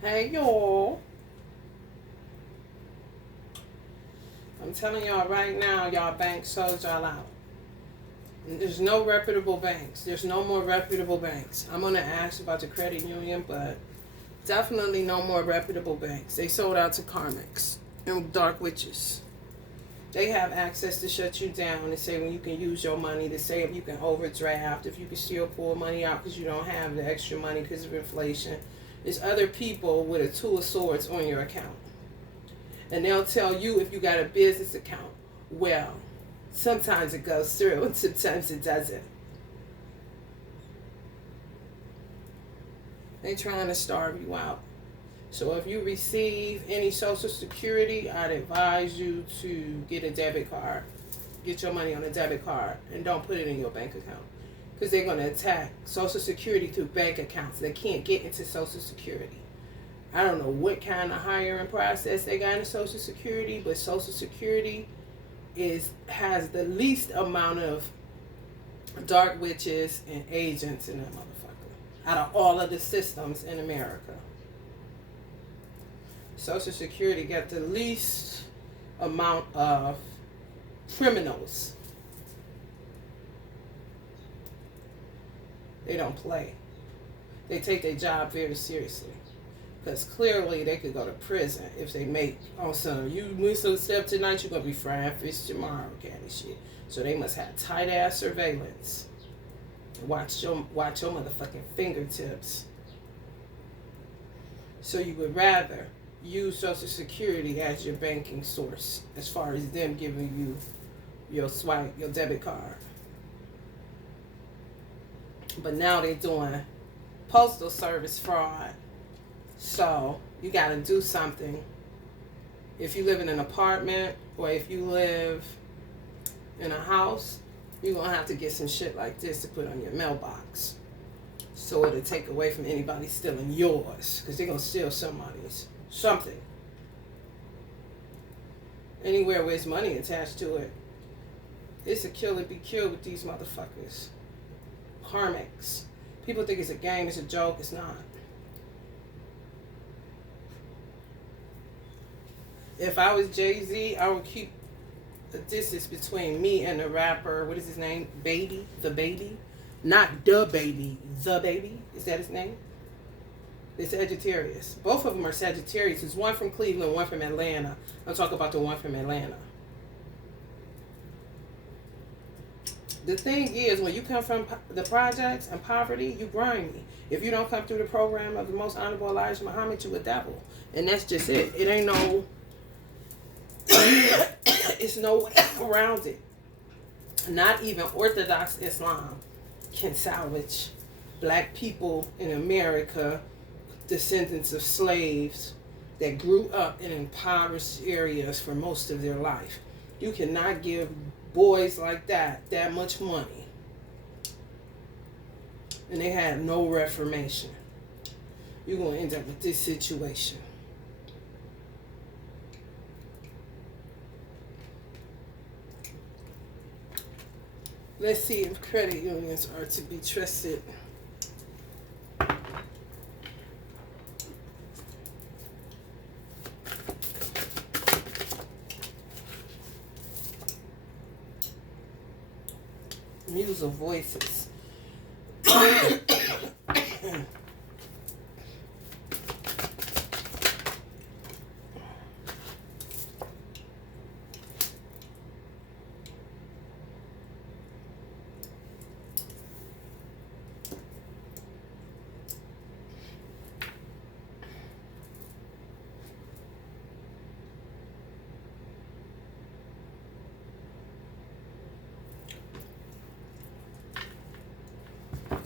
Hey, y'all. I'm telling y'all right now, y'all banks sold y'all out. There's no reputable banks. There's no more reputable banks. I'm going to ask about the credit union, but definitely no more reputable banks. They sold out to karmics and dark witches. They have access to shut you down and say when you can use your money, to say if you can overdraft, if you can still pull money out because you don't have the extra money because of inflation. There's other people with a two of swords on your account. And they'll tell you if you got a business account. Well, sometimes it goes through and sometimes it doesn't. They're trying to starve you out. So if you receive any Social Security, I'd advise you to get a debit card. Get your money on a debit card and don't put it in your bank account. Because they're going to attack Social Security through bank accounts. They can't get into Social Security. I don't know what kind of hiring process they got in Social Security, but Social Security has the least amount of dark witches and agents in that motherfucker out of all of the systems in America. Social Security got the least amount of criminals. They don't play. They take their job very seriously. Because clearly they could go to prison if they make on some, you miss a step tonight, you're going to be frying fish tomorrow kind of shit. So they must have tight ass surveillance. Watch your motherfucking fingertips. So you would rather use Social Security as your banking source as far as them giving you your swipe, your debit card. But now they're doing postal service fraud. So you got to do something. If you live in an apartment or if you live in a house, you're going to have to get some shit like this to put on your mailbox. So it'll take away from anybody stealing yours. Because they're going to steal somebody's. Something. Anywhere where there's money attached to it. It's a kill or be killed with these motherfuckers. Karmics. People think it's a game, it's a joke. It's not. If I was Jay-Z, I would keep a distance between me and the rapper. What is his name? Baby? The Baby? Not the Baby. The Baby? Is that his name? It's Sagittarius. Both of them are Sagittarius. There's one from Cleveland, one from Atlanta. I'll talk about the one from Atlanta. The thing is, when you come from the projects and poverty, you grimy. If you don't come through the program of the most honorable Elijah Muhammad, you a devil. And that's just it. It ain't no... it's no way around it. Not even Orthodox Islam can salvage black people in America, descendants of slaves that grew up in impoverished areas for most of their life. You cannot give boys like that much money. And they had no reformation. You're going to end up with this situation. Let's see if credit unions are to be trusted. Muse of voices.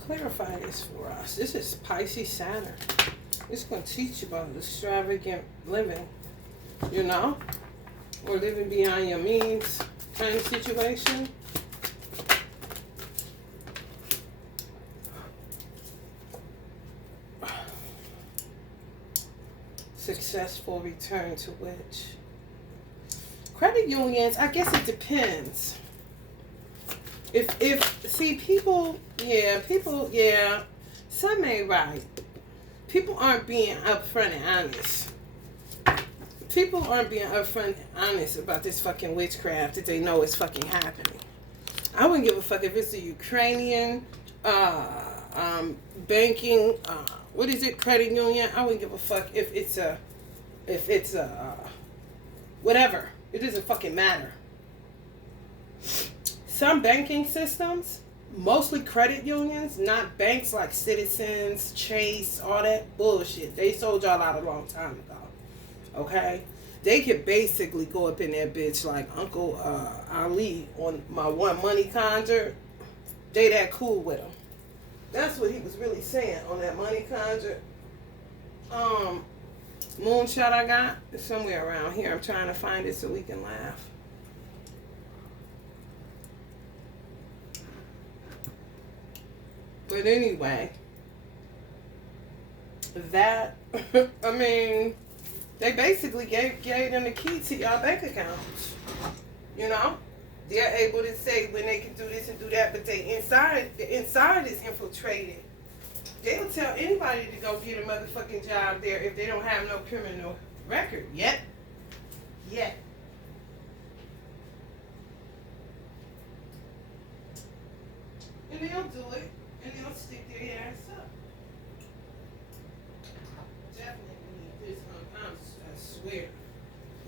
Clarify this for us. This is Pisces Saturn. It's going to teach you about extravagant living, you know, or living beyond your means kind of situation. Successful return to which? Credit unions, I guess it depends. If see people, some ain't right. people aren't being upfront and honest. People aren't being upfront and honest about this fucking witchcraft that they know is fucking happening. I wouldn't give a fuck if it's a Ukrainian banking, what is it, credit union. I wouldn't give a fuck if it's a whatever. It doesn't fucking matter. Some banking systems, mostly credit unions, not banks like Citizens, Chase, all that bullshit. They sold y'all out a long time ago. Okay? They could basically go up in that bitch like Uncle Ali on my One Money Conjure. They that cool with him. That's what he was really saying on that Money Conjure. Moonshot I got somewhere around here. I'm trying to find it so we can laugh. But anyway, that, I mean, they basically gave them the key to y'all bank accounts. You know? They're able to say when they can do this and do that, but the inside is infiltrated. They'll tell anybody to go get a motherfucking job there if they don't have no criminal record yet. And they'll do it, and they'll stick their ass up. Definitely need this. I swear.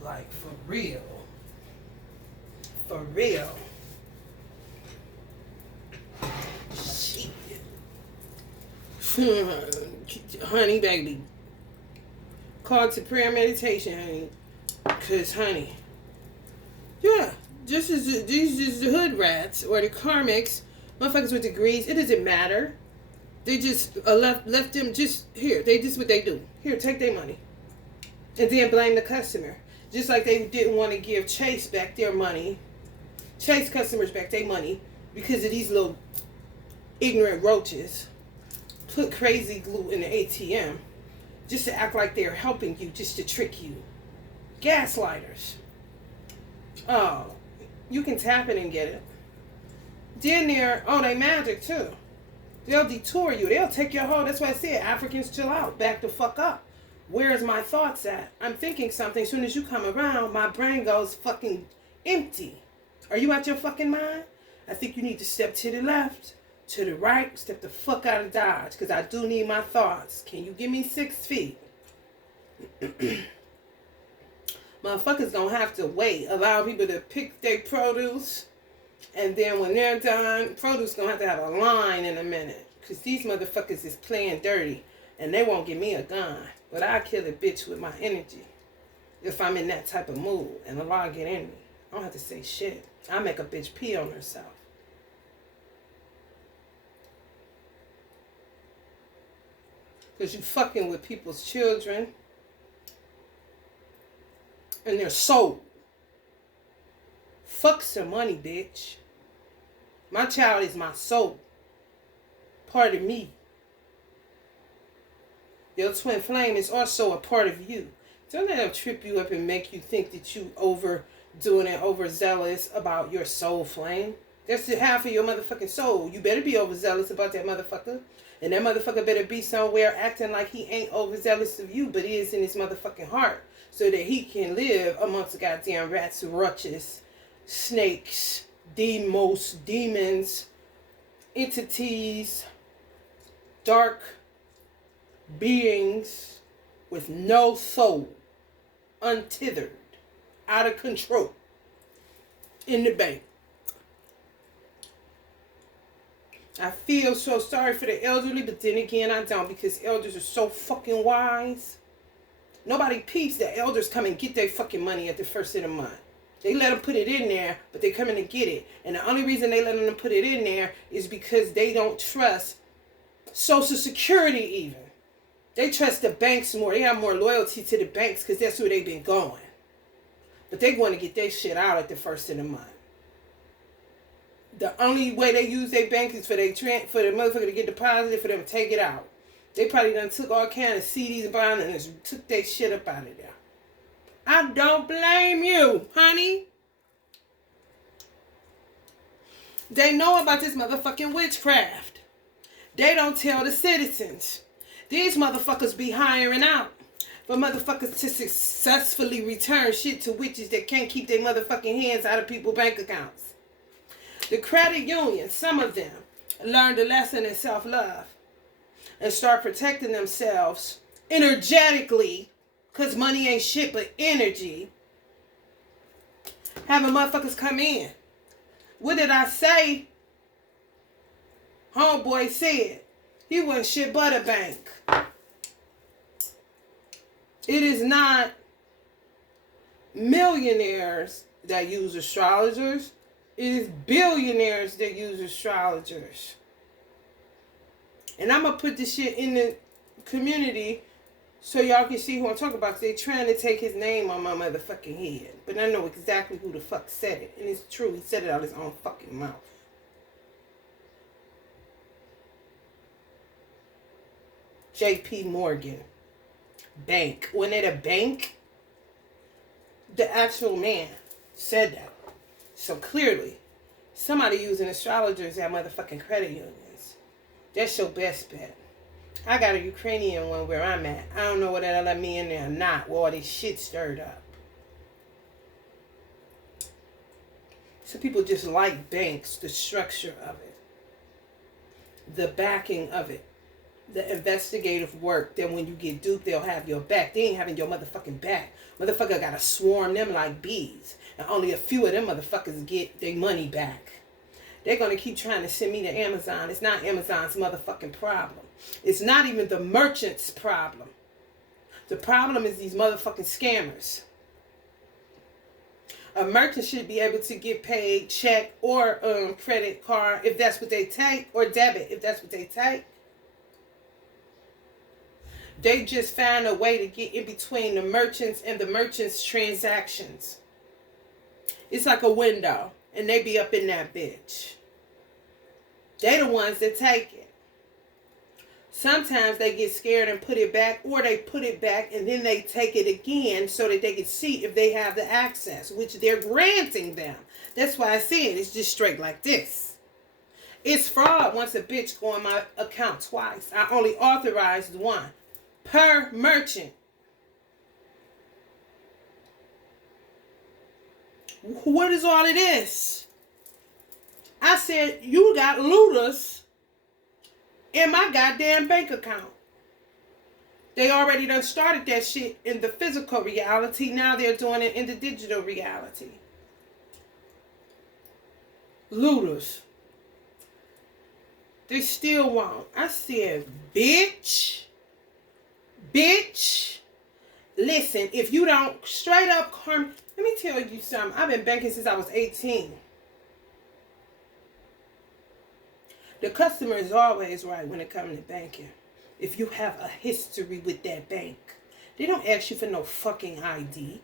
Like, for real. For real. Shit. Honey, baby. Call to prayer meditation, honey. Cause, honey. Yeah. Just as these the hood rats or the karmics, motherfuckers with degrees, it doesn't matter. They just left them just here. They just what they do. Here, take their money. And then blame the customer. Just like they didn't want to give Chase back their money. Chase customers back their money because of these little ignorant roaches. Put crazy glue in the ATM just to act like they're helping you, just to trick you. Gaslighters. Oh, you can tap it and get it. Then they magic too. They'll detour you. They'll take your whole, that's why I said Africans chill out. Back the fuck up. Where's my thoughts at? I'm thinking something. As soon as you come around, my brain goes fucking empty. Are you out your fucking mind? I think you need to step to the left, to the right, step the fuck out of Dodge, because I do need my thoughts. Can you give me 6 feet? Motherfuckers gonna have to wait. Allow people to pick their produce. And then when they're done, produce gonna have a line in a minute. Because these motherfuckers is playing dirty. And they won't give me a gun. But I kill a bitch with my energy. If I'm in that type of mood. And the law get in me. I don't have to say shit. I make a bitch pee on herself. Because you fucking with people's children. And their soul. Fuck some money, bitch. My child is my soul. Part of me. Your twin flame is also a part of you. Don't let them trip you up and make you think that you overdoing and overzealous about your soul flame. That's the half of your motherfucking soul. You better be overzealous about that motherfucker. And that motherfucker better be somewhere acting like he ain't overzealous of you, but he is in his motherfucking heart. So that he can live amongst the goddamn rats, roaches, snakes, demons, entities, dark beings with no soul, untethered, out of control, in the bank. I feel so sorry for the elderly, but then again I don't, because elders are so fucking wise. Nobody peeps that elders come and get their fucking money at the first of the month. They let them put it in there, but they come in and get it. And the only reason they let them put it in there is because they don't trust Social Security even. They trust the banks more. They have more loyalty to the banks because that's where they've been going. But they want to get their shit out at the first of the month. The only way they use their bank is for the motherfucker to get deposited, for them to take it out. They probably done took all kind of CDs and bonds and just took their shit up out of there. I don't blame you, honey. They know about this motherfucking witchcraft. They don't tell the citizens. These motherfuckers be hiring out for motherfuckers to successfully return shit to witches that can't keep their motherfucking hands out of people's bank accounts. The credit union, some of them, learned a lesson in self-love and start protecting themselves energetically, because money ain't shit but energy. Having motherfuckers come in. What did I say? Homeboy said he wasn't shit but a bank. It is not millionaires that use astrologers. It is billionaires that use astrologers. And I'm going to put this shit in the community so y'all can see who I'm talking about. Because they're trying to take his name on my motherfucking head. But I know exactly who the fuck said it. And it's true. He said it out of his own fucking mouth. J.P. Morgan. Bank. When at a bank, the actual man said that. So clearly, somebody using astrologers at motherfucking credit unions. That's your best bet. I got a Ukrainian one where I'm at. I don't know whether they'll let me in there or not. With all this shit stirred up. Some people just like banks, the structure of it. The backing of it. The investigative work, that when you get duped, they'll have your back. They ain't having your motherfucking back. Motherfucker gotta swarm them like bees. And only a few of them motherfuckers get their money back. They're gonna keep trying to send me to Amazon. It's not Amazon's motherfucking problem. It's not even the merchant's problem. The problem is these motherfucking scammers. A merchant should be able to get paid check or credit card if that's what they take, or debit if that's what they take. They just found a way to get in between the merchants and the merchants' transactions. It's like a window, and they be up in that bitch. They the ones that take it. Sometimes they get scared and put it back, or they put it back and then they take it again so that they can see if they have the access, which they're granting them. That's why I said it's just straight like this. It's fraud once a bitch go on my account twice. I only authorized one per merchant. What is all of this? I said, you got looters in my goddamn bank account. They already done started that shit in the physical reality. Now they're doing it in the digital reality. Looters. They still won't. I said, bitch. Listen, if you don't straight up let me tell you something. I've been banking since I was 18. The customer is always right when it comes to banking. If you have a history with that bank, they don't ask you for no fucking ID.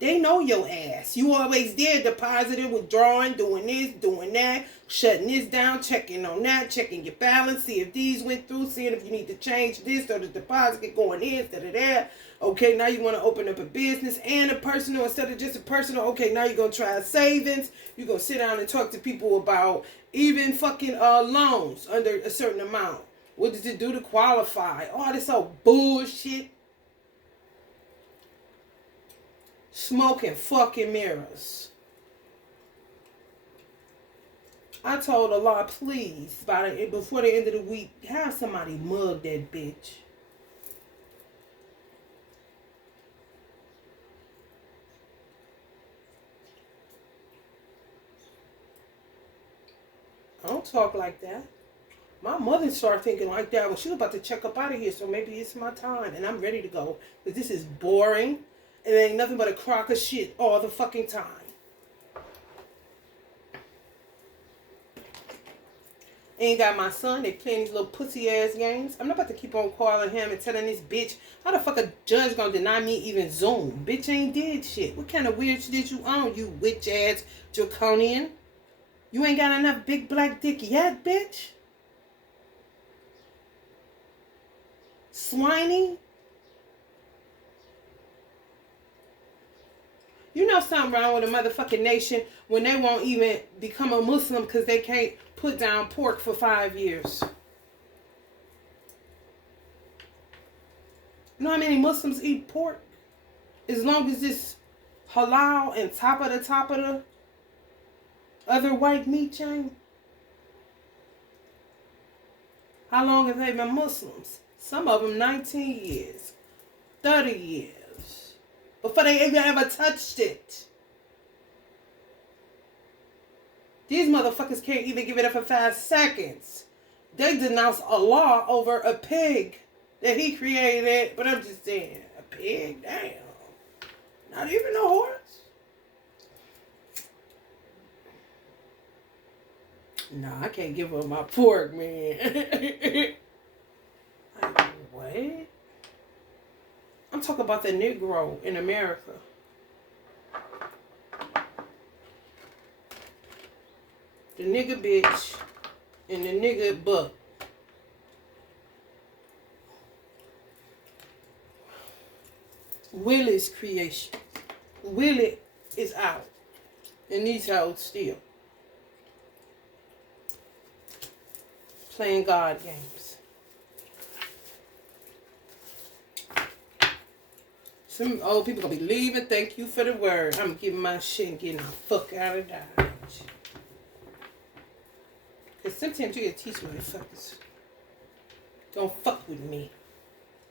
They know your ass. You always there, depositing, withdrawing, doing this, doing that, shutting this down, checking on that, checking your balance, see if these went through, seeing if you need to change this or the deposit get going in instead of that. Okay, now you want to open up a business and a personal instead of just a personal. Okay, now you're going to try savings. You're going to sit down and talk to people about even fucking loans under a certain amount. What does it do to qualify? All this old bullshit. Smoking fucking mirrors. I told Allah, please, before the end of the week, have somebody mug that bitch. I don't talk like that. My mother started thinking like that when she was about to check up out of here, so maybe it's my time, and I'm ready to go. Because this is boring, and it ain't nothing but a crock of shit all the fucking time. Ain't got my son, they playing these little pussy ass games. I'm not about to keep on calling him and telling this bitch, how the fuck a judge gonna deny me even Zoom? Bitch ain't did shit. What kind of weird shit you own, you witch ass draconian? You ain't got enough big black dick yet, bitch? Swiney? You know something wrong with a motherfucking nation when they won't even become a Muslim because they can't put down pork for 5 years. You know how many Muslims eat pork? As long as it's halal and top of the other white meat chain. How long have they been Muslims? Some of them 19 years, 30 years, before they even ever touched it. These motherfuckers can't even give it up for 5 seconds. They denounce Allah over a pig that he created. But I'm just saying, a pig? Damn. Not even a horse? Nah, I can't give up my pork, man. Like, what? I'm talking about the Negro in America. The nigga bitch and the nigga buck. Willie's creation. Willie is out. And these hoes still playing God games. Some old people gonna be leaving. Thank you for the word. I'm getting my shit and getting the fuck out of Dodge. Because sometimes you gotta teach motherfuckers. Don't fuck with me.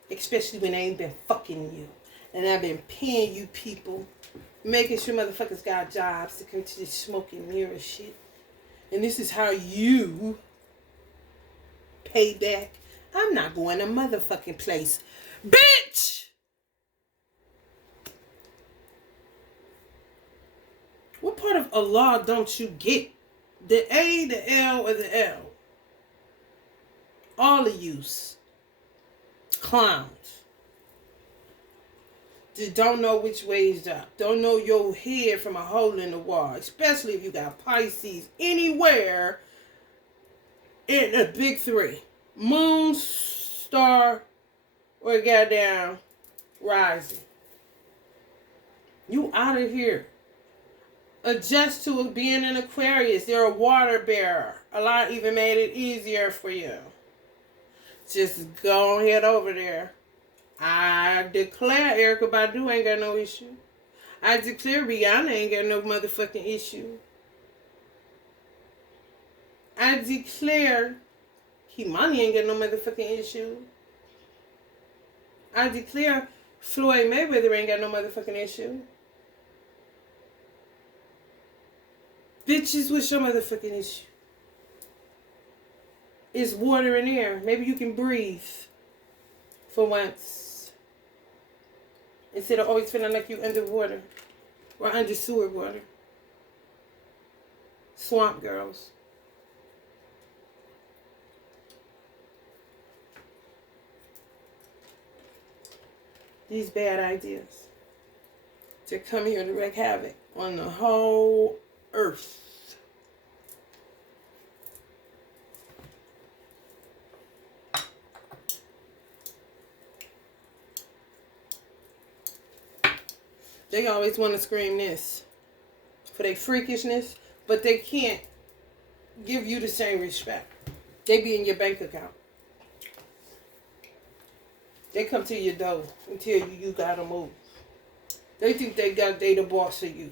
Especially when I ain't been fucking you. And I've been paying you people. Making sure motherfuckers got jobs to come to this smoking mirror shit. And this is how you pay back. I'm not going to motherfucking place. Bitch! What part of Allah don't you get? The A, the L, or the L? All of yous. Clowns. Just don't know which way is up. Don't know your head from a hole in the wall. Especially if you got Pisces anywhere in the big three. Moon, star, or goddamn rising. You out of here. Adjust to being an Aquarius. They're a water bearer. Allah even made it easier for you. Just go on head over there. I declare Erykah Badu ain't got no issue. I declare Rihanna ain't got no motherfucking issue. I declare Kimani ain't got no motherfucking issue. I declare Floyd Mayweather ain't got no motherfucking issue. Bitches, what's your motherfucking issue? It's water and air. Maybe you can breathe for once. Instead of always feeling like you underwater or under sewer water. Swamp girls. These bad ideas to come here to wreak havoc on the whole earth. They always want to scream this for their freakishness, but they can't give you the same respect. They be in your bank account. They come to your door and tell you you gotta move. They think they the boss of you.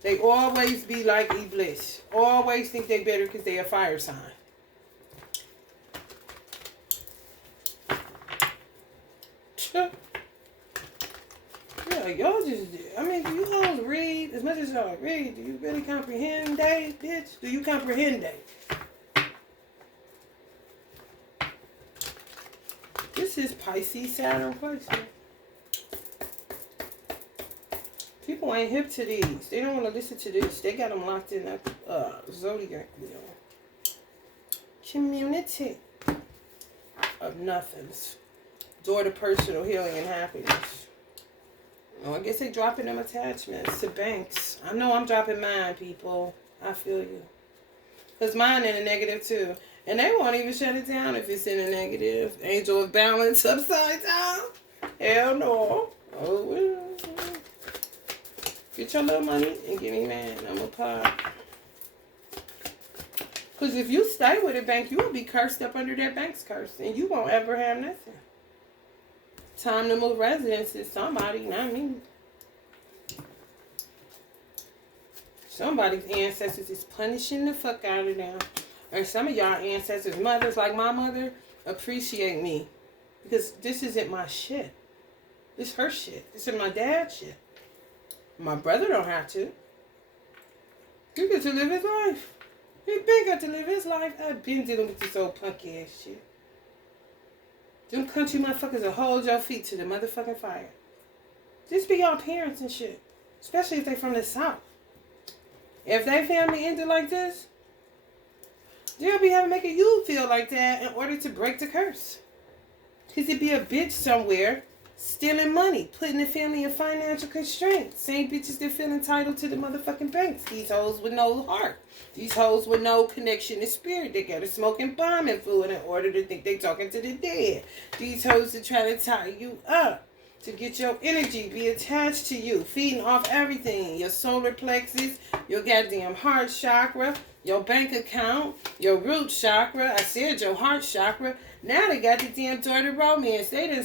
They always be like Iblis. Always think they better because they a fire sign. Yeah, y'all just, I mean, do you all read as much as y'all read? Do you really comprehend day, bitch? Do you comprehend day? This is Pisces Saturn placement. People ain't hip to these. They don't want to listen to this. They got them locked in that zodiac wheel. Community of nothings. Door to personal healing and happiness. Oh, I guess they dropping them attachments to banks. I know I'm dropping mine, people. I feel you. Because mine in a negative too. And they won't even shut it down if it's in a negative. Angel of balance upside down. Hell no. Oh, well. Get your little money and get me mad. I'm a pop. Because if you stay with a bank, you will be cursed up under that bank's curse. And you won't ever have nothing. Time to move residences. Somebody, not me. Somebody's ancestors is punishing the fuck out of them. Or some of y'all ancestors, mothers like my mother, appreciate me. Because this isn't my shit. This her shit. This is my dad's shit. My brother don't have to. He get to live his life. He been got to live his life. I've been dealing with this old punky ass shit. Them country motherfuckers will hold your feet to the motherfucking fire. Just be your parents and shit. Especially if they from the South. If they family ended like this, they'll be having making you feel like that in order to break the curse. Because it'd be a bitch somewhere stealing money, putting the family in financial constraints. Same bitches that feel entitled to the motherfucking banks. These hoes with no heart. These hoes with no connection to spirit. They got a smoking bomb and fluid in order to think they talking to the dead. These hoes that try to tie you up. To get your energy, be attached to you, feeding off everything. Your solar plexus, your goddamn heart chakra, your bank account, your root chakra. I said your heart chakra. Now they got the damn dirty romance. They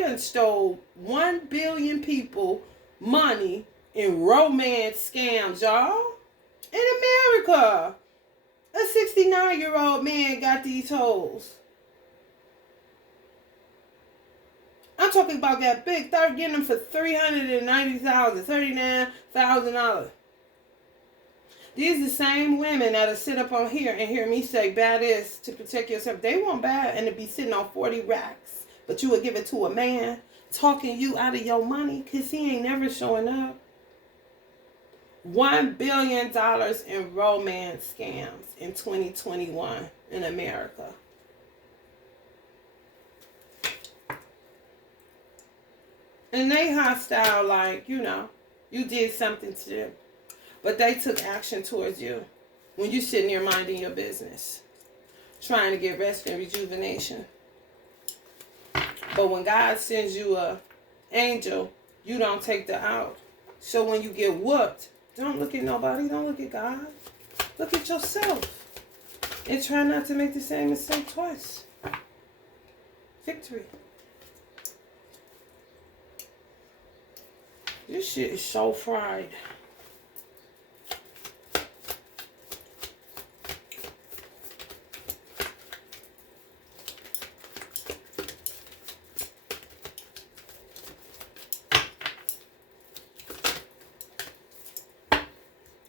done stole 1 billion people money in romance scams, y'all. In America. A 69-year-old man got these hoes. I'm talking about that big third, getting them for $390,000, $39,000. These are the same women that'll sit up on here and hear me say, buy this to protect yourself. They won't buy it and it'll be sitting on 40 racks. But you would give it to a man talking you out of your money because he ain't never showing up. $1 billion in romance scams in 2021 in America. And they hostile like, you know, you did something to them. But they took action towards you when you sitting there minding your business. Trying to get rest and rejuvenation. But when God sends you a angel, you don't take the out. So when you get whooped, don't look at nobody. Don't look at God. Look at yourself. And try not to make the same mistake twice. Victory. This shit is so fried.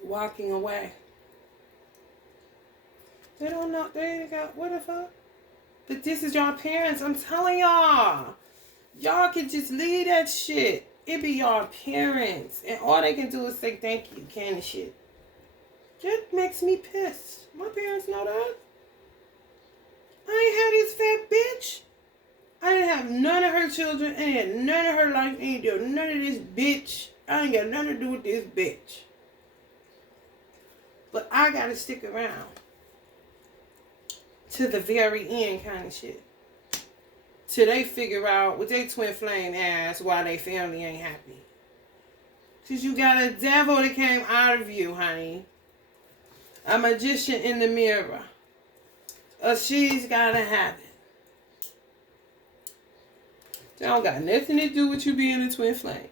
Walking away. They don't know. They ain't got, what the fuck? But this is your parents. I'm telling y'all. Y'all can just leave that shit. It be your parents. And all they can do is say thank you, kind of shit. That makes me pissed. My parents know that. I ain't had this fat bitch. I didn't have none of her children. I ain't had none of her life. I ain't do none of this bitch. I ain't got nothing to do with this bitch. But I gotta stick around. To the very end kind of shit. Till they figure out with their twin flame ass why they family ain't happy. Because you got a devil that came out of you, honey. A magician in the mirror. She's gotta have it. That don't got nothing to do with you being a twin flame.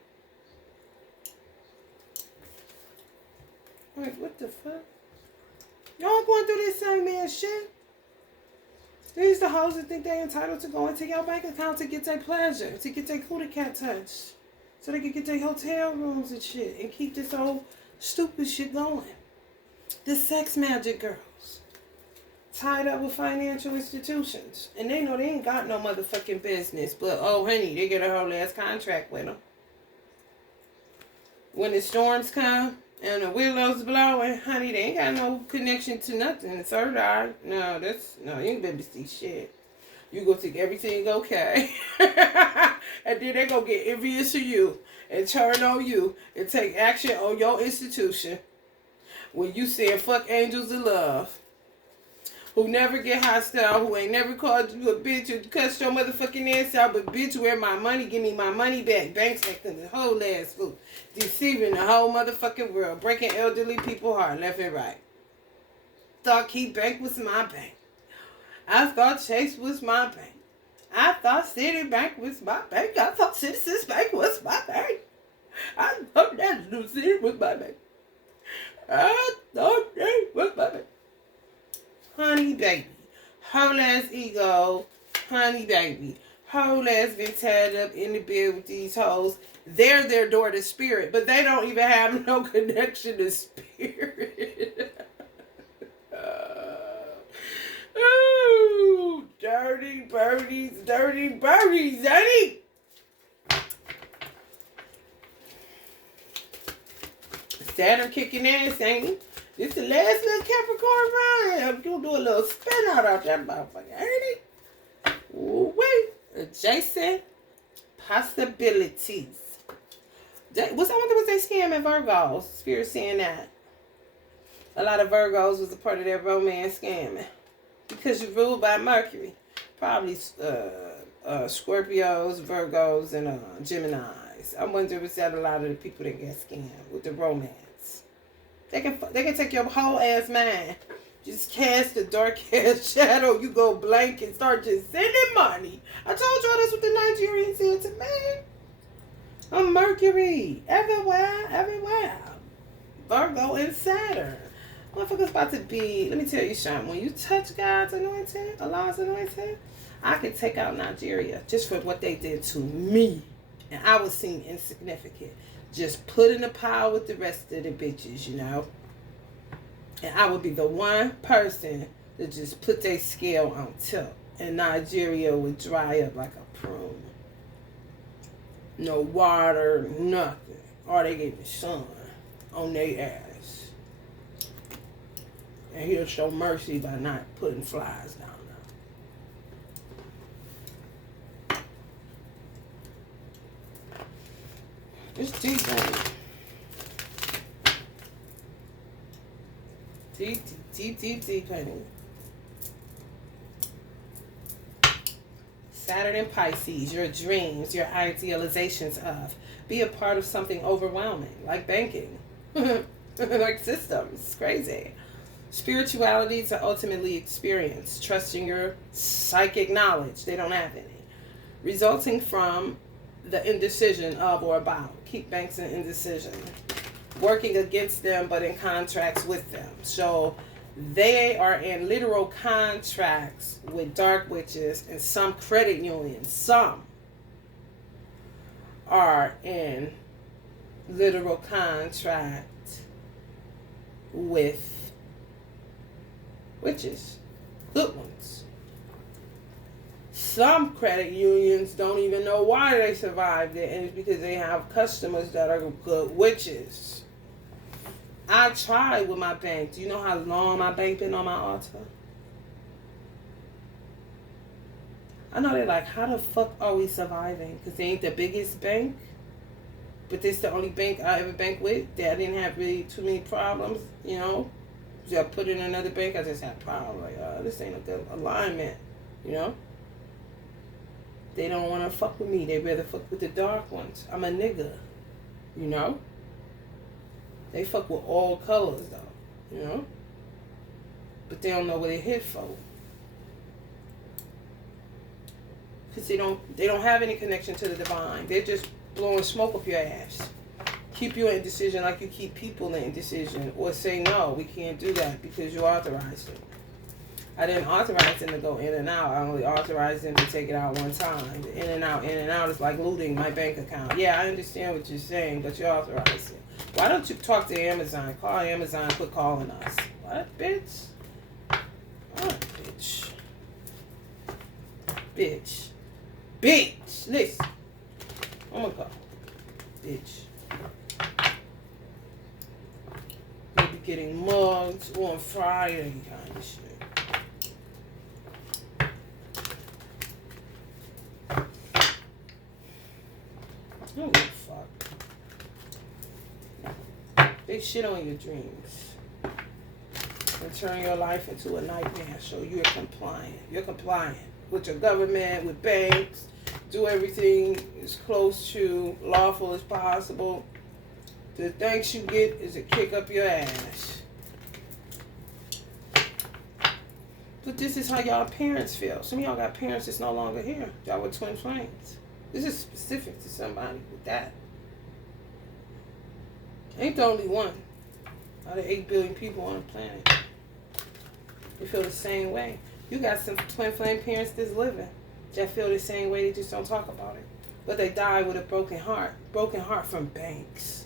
Wait, what the fuck? Y'all going through this same ass shit? These the hoes that think they entitled to go into your bank account to get their pleasure, to get their cootie cat touch, so they can get their hotel rooms and shit, and keep this old stupid shit going. The sex magic girls, tied up with financial institutions, and they know they ain't got no motherfucking business, but oh honey, they get a whole ass contract with them. When the storms come, and the willows blowing, honey, they ain't got no connection to nothing. The third eye, no, you ain't gonna see shit. You gonna think everything okay. And then they gonna get envious of you and turn on you and take action on your institution. When you saying fuck angels of love. Who never get hostile, who ain't never called you a bitch or cussed your motherfucking ass out, but bitch, where my money? Give me my money back. Banks acting the whole ass fool. Deceiving the whole motherfucking world. Breaking elderly people's heart left and right. Thought Key Bank was my bank. I thought Chase was my bank. I thought Citibank was my bank. I thought Citizens Bank was my bank. I thought National City was my bank. I thought they was my bank. Honey baby. Whole ass ego. Honey baby. Whole ass been tied up in the bed with these hoes. They're their door to spirit, but they don't even have no connection to spirit. Ooh, dirty birdies, Daddy. Saturn kicking ass, ain't it? This the last little Capricorn run. I'm gonna do a little spin out that motherfucker, ain't it? Ooh, wait. Adjacent possibilities. I wonder was they scamming Virgos? Spirit saying that. A lot of Virgos was a part of that romance scamming. Because you're ruled by Mercury. Probably Scorpios, Virgos, and Geminis. I wonder if that a lot of the people that get scammed with the romance. They can take your whole ass mind. Just cast a dark ass shadow. You go blank and start just sending money. I told y'all that's what the Nigerians said to me. I'm Mercury. Everywhere. Virgo and Saturn. Motherfucker's about to be, let me tell you something. When you touch God's anointing, Allah's anointing, I can take out Nigeria just for what they did to me. And I was seen insignificant. Just put in the pile with the rest of the bitches, you know. And I would be the one person that just put their scale on tilt. And Nigeria would dry up like a prune. No water, nothing. All they gave is sun on their ass. And he'll show mercy by not putting flies down there. It's deep, baby. Deep, honey. Saturn and Pisces, your dreams, your idealizations of. Be a part of something overwhelming, like banking, like systems. It's crazy. Spirituality to ultimately experience, trusting your psychic knowledge. They don't have any. Resulting from the indecision of or about. Keep banks in indecision. Working against them, but in contracts with them. So they are in literal contracts with dark witches and some credit unions. Some are in literal contract with witches. Good ones. Some credit unions don't even know why they survived it, and it's because they have customers that are good witches. I tried with my bank. Do you know how long my bank been on my altar? I know they're like, how the fuck are we surviving? Because they ain't the biggest bank. But this the only bank I ever banked with that I didn't have really too many problems, you know. So I put in another bank, I just had problems. Like, this ain't a good alignment, you know. They don't want to fuck with me. They rather fuck with the dark ones. I'm a nigga, you know. They fuck with all colors, though, you know? But they don't know what they hit for. Because they don't have any connection to the divine. They're just blowing smoke up your ass. Keep you in indecision like you keep people in indecision. Or say, no, we can't do that because you authorized it. I didn't authorize them to go in and out. I only authorized them to take it out one time. The in and out is like looting my bank account. Yeah, I understand what you're saying, but you authorized it. Why don't you talk to Amazon? Call Amazon, quit calling us. What, bitch? What, bitch? Bitch, listen. I'm gonna go. Bitch. You'll be getting mugged on Friday, kind of shit. I don't give a fuck. They shit on your dreams. And turn your life into a nightmare. So you're compliant. You're compliant with your government, with banks. Do everything as close to lawful as possible. The thanks you get is a kick up your ass. But this is how y'all parents feel. Some of y'all got parents that's no longer here. Y'all were twin flames. This is specific to somebody with that. Ain't the only one out of 8 billion people on the planet. They feel the same way. You got some twin flame parents that's living that feel the same way. They just don't talk about it. But they die with a broken heart. Broken heart from banks.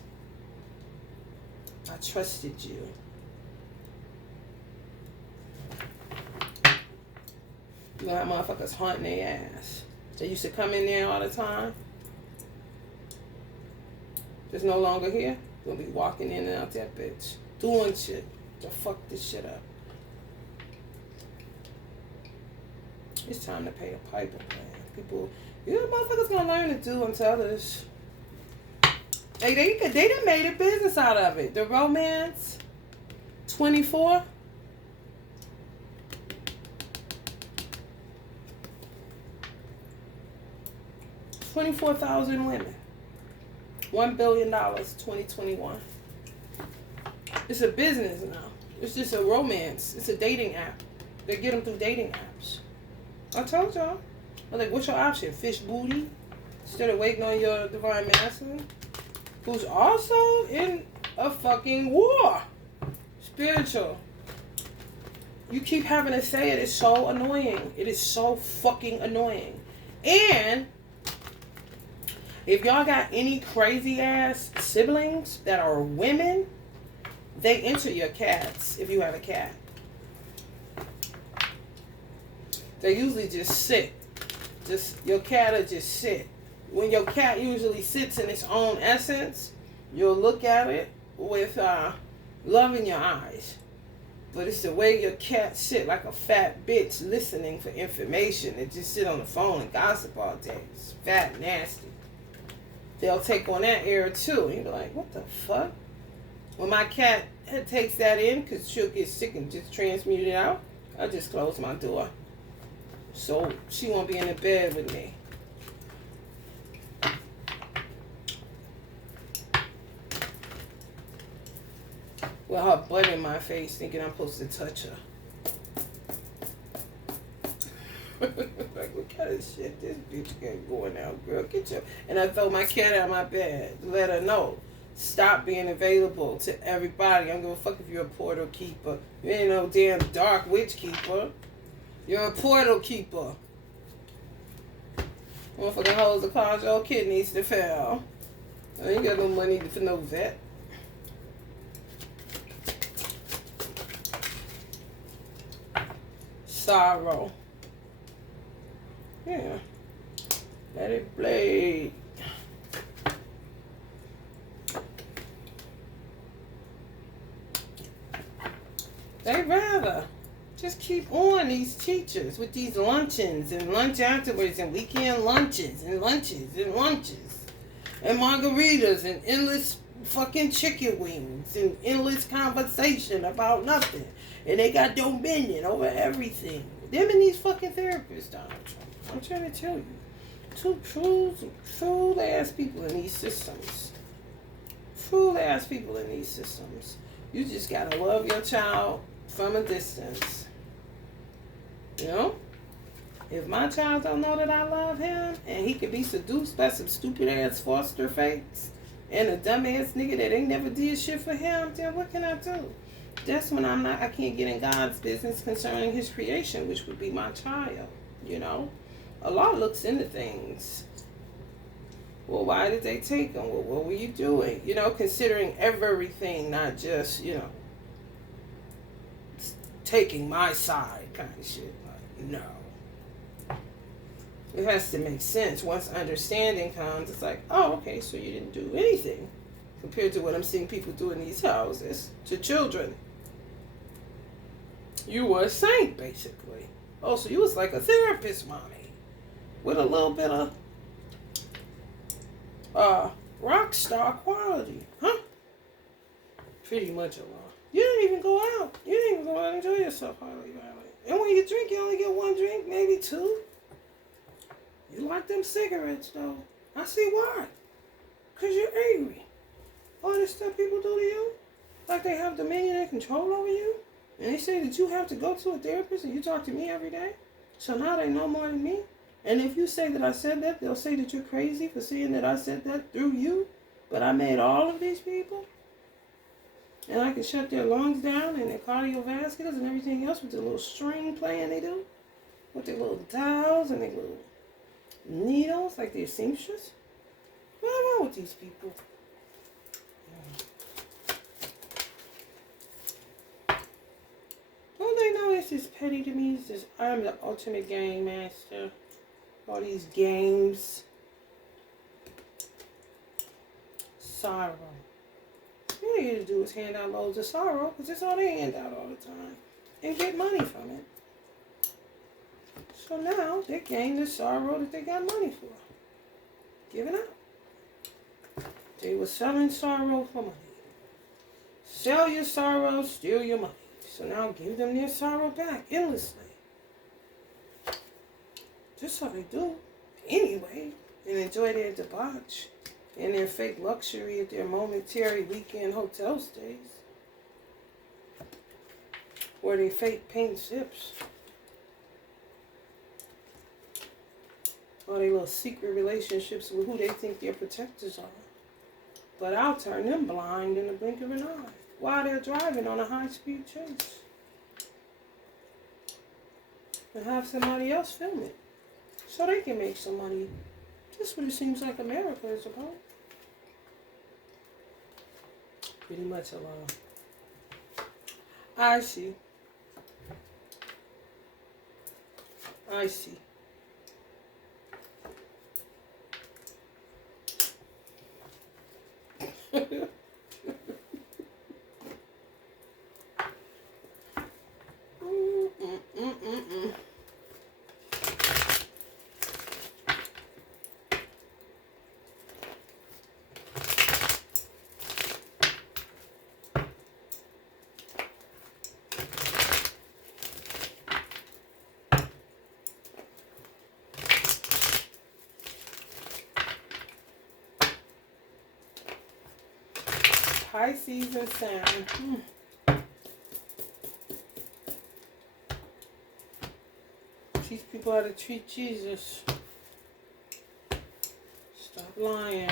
I trusted you. You gonna have motherfuckers haunting their ass. They used to come in there all the time. Just no longer here. You're gonna be walking in and out that bitch. Doing shit to fuck this shit up. It's time to pay the piper, man. People, you motherfuckers gonna learn to do unto others. Hey, they done made a business out of it. The romance, 24. 24,000 women. $1 billion, 2021. It's a business now. It's just a romance. It's a dating app. They get them through dating apps. I told y'all. I'm like, what's your option? Fish booty? Instead of waiting on your divine masculine? Who's also in a fucking war. Spiritual. You keep having to say it. It's so annoying. It is so fucking annoying. And if y'all got any crazy ass siblings that are women, they enter your cats if you have a cat. They usually just sit. Your cat will just sit. When your cat usually sits in its own essence, you'll look at it with love in your eyes. But it's the way your cat sit like a fat bitch listening for information and just sit on the phone and gossip all day. It's fat and nasty. They'll take on that era too. And you'll be like, what the fuck? When my cat takes that in, because she'll get sick and just transmute it out, I just close my door. So she won't be in the bed with me. With her butt in my face, thinking I'm supposed to touch her. Like, what kind of shit this bitch got going out, girl? Get your... And I throw my cat out of my bed to let her know. Stop being available to everybody. I don't give a fuck if you're a portal keeper. You ain't no damn dark witch keeper. You're a portal keeper. Motherfucking hoes that cause your kidneys to fail. I ain't got no money for no vet. Sorrow. Yeah. Let it bleed. They rather just keep on these teachers with these luncheons and lunch afterwards and weekend lunches and lunches and lunches and margaritas and endless fucking chicken wings and endless conversation about nothing. And they got dominion over everything. Them and these fucking therapists, Donald Trump. I'm trying to tell you. Two true ass people in these systems. True ass people in these systems. You just gotta love your child from a distance. You know? If my child don't know that I love him and he could be seduced by some stupid ass foster fakes and a dumb ass nigga that ain't never did shit for him, then what can I do? That's when I can't get in God's business concerning his creation, which would be my child, you know? Allah looks into things. Well, why did they take him? Well, what were you doing? You know, considering everything, not just, you know, taking my side kind of shit. Like, no. It has to make sense. Once understanding comes, it's like, oh, okay, so you didn't do anything compared to what I'm seeing people do in these houses to children. You were a saint, basically. Oh, so you was like a therapist, mommy, with a little bit of rock star quality, huh? Pretty much a lot. You didn't even go out. You didn't even go out and enjoy yourself, hardly. And when you drink, you only get one drink, maybe two. You like them cigarettes, though. I see why. Because you're angry. All this stuff people do to you, like they have dominion and control over you. And they say that you have to go to a therapist and you talk to me every day. So now they know more than me. And if you say that I said that, they'll say that you're crazy for saying that I said that through you. But I made all of these people. And I can shut their lungs down and their cardiovasculars and everything else with the little string playing they do. With their little dials and their little needles like they're seamstress. What's wrong with these people? Don't they know it's just petty to me? It's just, I'm the ultimate game master. All these games. Sorrow. All you need to do is hand out loads of sorrow, because that's all they hand out all the time. And get money from it. So now they gain the sorrow that they got money for. Giving out. They were selling sorrow for money. Sell your sorrow, steal your money. So now give them their sorrow back endlessly. Just how they do. Anyway. And enjoy their debauch. And their fake luxury at their momentary weekend hotel stays. Or they fake paint sips. Or they little secret relationships with who they think their protectors are. But I'll turn them blind in the blink of an eye while they're driving on a high-speed chase. And have somebody else film it. So they can make some money. That's what it seems like America is about. Pretty much alone. I see. I see. Pisces and Saturn. Teach people how to treat Jesus. Stop lying.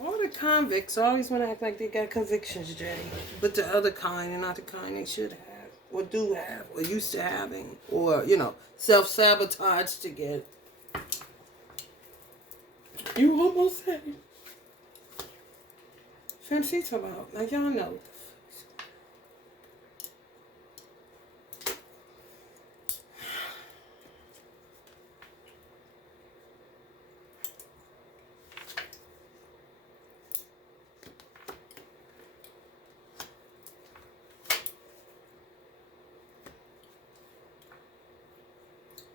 All the convicts always want to act like they got convictions, Jay. But the other kind and not the kind they should have, or do have, or used to having, or, self-sabotage to get. You almost said it. Fancy about. Like, y'all know.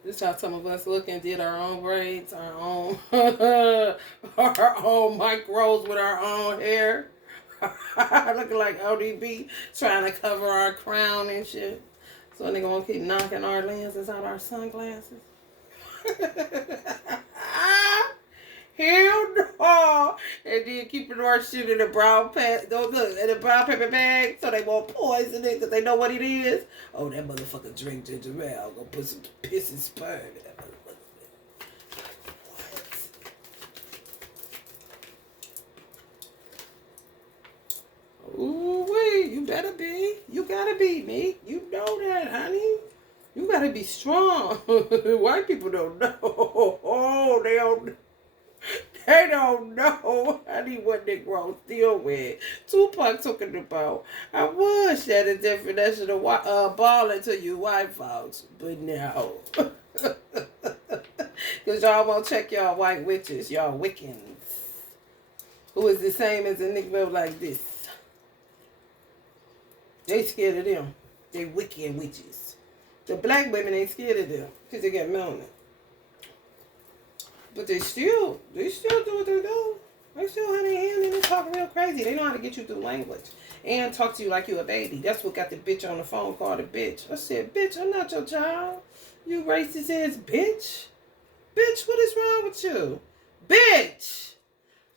This is how some of us look and did our own braids, our own our own micros with our own hair. Looking like ODB trying to cover our crown and shit. So they're going to keep knocking our lenses out our sunglasses. Hell no. And then keeping our shit in the brown paper bag so they won't poison it because they know what it is. Oh, that motherfucker drink ginger ale. I'm going to put some piss and sperm in that motherfucker. Ooh, wait, you better be. You gotta be, me. You know that, honey. You gotta be strong. White people don't know. Oh, they don't know, honey, what Negroes deal with. Tupac talking about, I would shed a definition of balling to you white folks, but no. Because y'all won't check y'all white witches, y'all Wiccans, who is the same as a Negro like this. They scared of them. They wicked witches. The black women ain't scared of them because they got melanin. But they still do what they do. They still have their hand in and talk real crazy. They know how to get you through language and talk to you like you a baby. That's what got the bitch on the phone called a bitch. I said, bitch, I'm not your child. You racist ass bitch. Bitch, what is wrong with you? Bitch!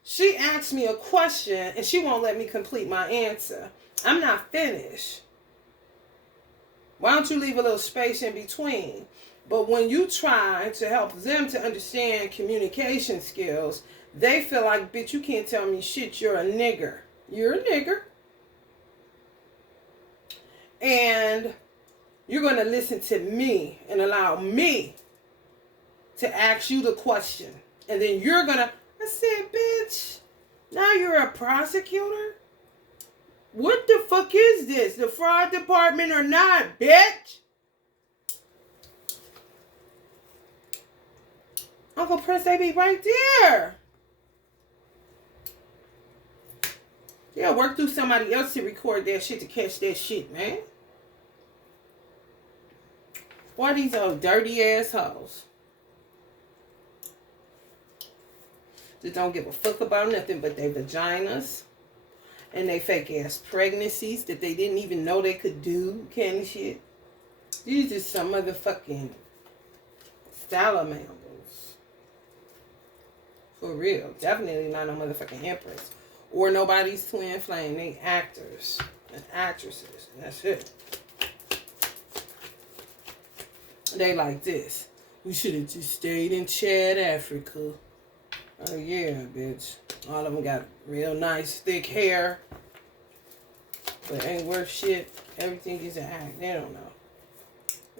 She asked me a question and she won't let me complete my answer. I'm not finished. Why don't you leave a little space in between? But when you try to help them to understand communication skills, they feel like, bitch, you can't tell me shit. You're a nigger. You're a nigger. And you're going to listen to me and allow me to ask you the question. And then you're going to, I said, bitch, now you're a prosecutor? What the fuck is this? The fraud department or not, bitch? Uncle Prince, they be right there. Yeah, work through somebody else to record that shit to catch that shit, man. Why are these old dirty assholes? Just don't give a fuck about nothing but their vaginas and they fake ass pregnancies that they didn't even know they could do, kind of shit. These are some motherfucking salamanders. For real. Definitely not no motherfucking empress. Or nobody's twin flame. They actors and actresses. That's it. They like this. We should have just stayed in Chad, Africa. Oh yeah, bitch. All of them got real nice, thick hair. But ain't worth shit. Everything is an act. They don't know.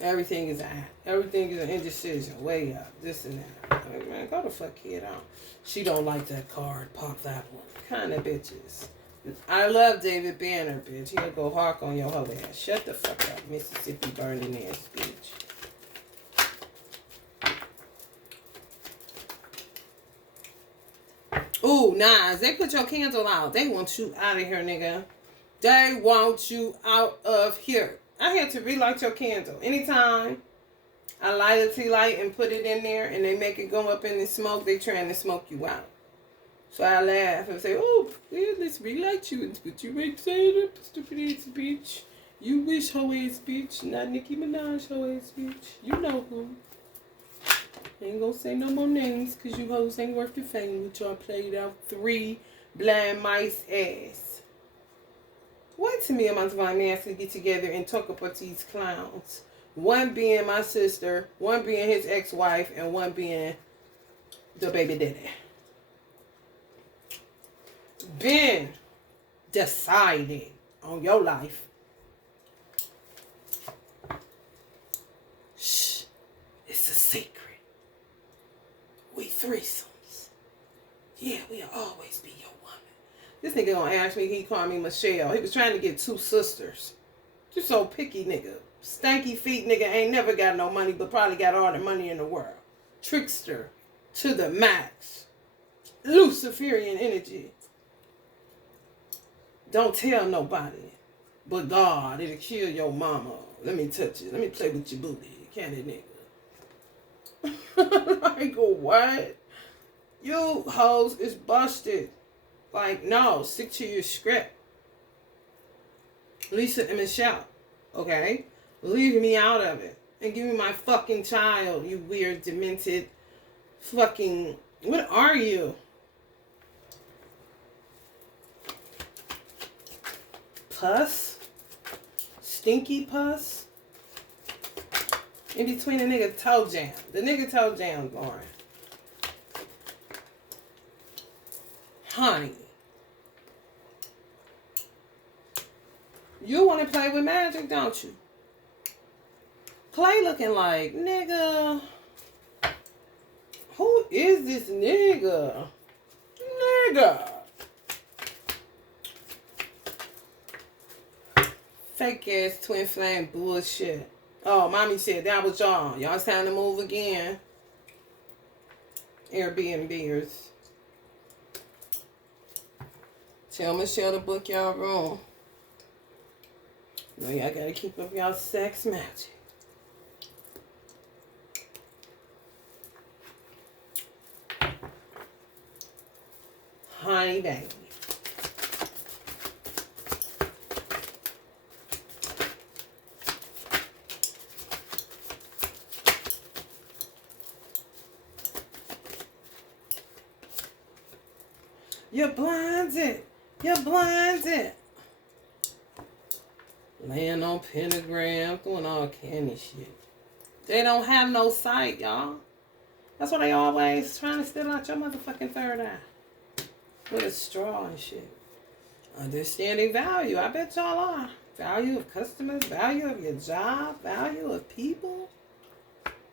Everything is an act. Everything is an indecision. Way up. This and that. Like, man, go the fuck kid on. She don't like that card. Pop that one. Kind of bitches. I love David Banner, bitch. He'll go hawk on your whole ass. Shut the fuck up, Mississippi burning ass bitch. Ooh, Nas, they put your candle out. They want you out of here, nigga. They want you out of here. I had to relight your candle. Anytime I light a tea light and put it in there and they make it go up in the smoke, they trying to smoke you out. So I laugh and say, oh, yeah, let's relight you and put you right side up, stupid ass bitch. You wish hoe ass bitch, not Nicki Minaj hoe ass bitch. You know who. Ain't gonna say no more names because you hoes ain't worth the fame with y'all played out 3 blind mice ass. Wait till me and my divine masculine get together and talk about these clowns. One being my sister, one being his ex-wife, and one being the baby daddy. Been decided on your life. Shh, it's a secret. We threesomes. Yeah, we'll always be your woman. This nigga gonna ask me, he called me Michelle. He was trying to get 2 sisters. You so picky, nigga. Stanky feet nigga ain't never got no money, but probably got all the money in the world. Trickster to the max. Luciferian energy. Don't tell nobody but God. It'll kill your mama. Let me touch it. Let me play with your booty. Can it, nigga? Like, what? You hoes is busted. Like, no, stick to your script. Lisa and Michelle, okay? Leave me out of it. And give me my fucking child, you weird, demented, fucking... What are you? Pus? Stinky pus? In between the nigga toe jam. The nigga toe jam going. Honey. You want to play with magic, don't you? Clay looking like, nigga. Who is this nigga? Nigga. Fake ass twin flame bullshit. Oh, mommy said that was y'all. Y'all it's time to move again. Airbnbers. Tell Michelle to book y'all room. No, y'all gotta keep up y'all sex magic. Honey baby. You're blinded. You're blinded. laying on pentagrams, doing all kind of shit. They don't have no sight, y'all. That's why they always trying to steal out your motherfucking third eye. With a straw and shit. Understanding value. I bet y'all are. Value of customers, value of your job, value of people.